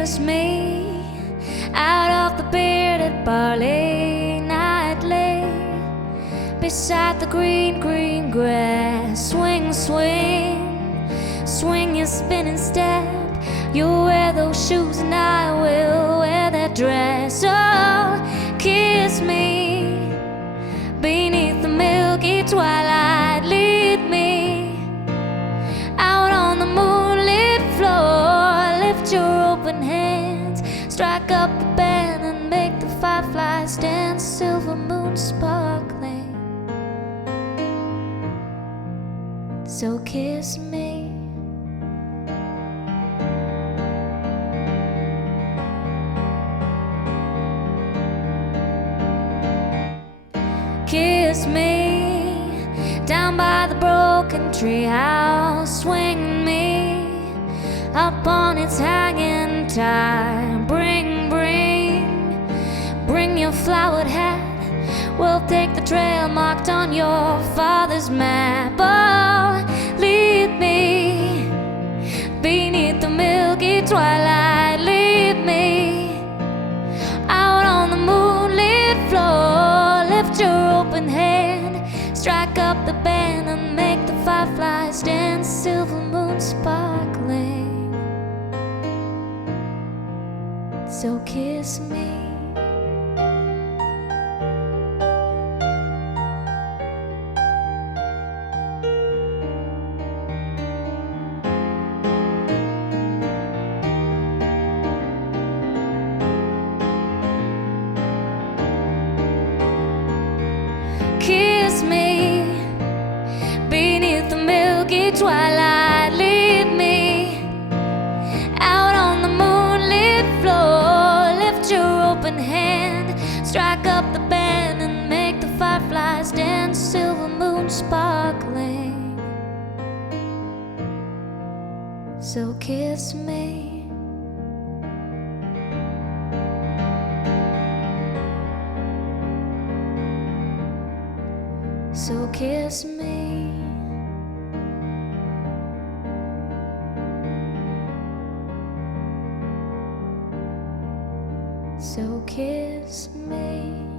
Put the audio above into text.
kiss me out of the bearded barley nightly, beside the green, green grass. Swing, swing, swing your spinning step. You'll wear those shoes and I will wear that dress. Oh, kiss me beneath the milky twilight. Lead me out on the moonlit floor. Lift your open hands, strike up the band and make the fireflies dance. Silver moon sparkling, so kiss me. Kiss me down by the broken treehouse. Swing me up on its hanging tide. Bring your flowered hat. We'll take the trail marked on your father's map. Oh, lead me beneath the milky twilight. Lead me out on the moonlit floor. Lift your open hand, strike up the band and make the fireflies dance. Silver moon sparkling, so kiss me. Kiss me beneath the milky twilight. Lead me out on the moonlit floor. Lift your open hand, strike up the band and make the fireflies dance. Silver moon sparkling, so kiss me. So kiss me. So kiss me.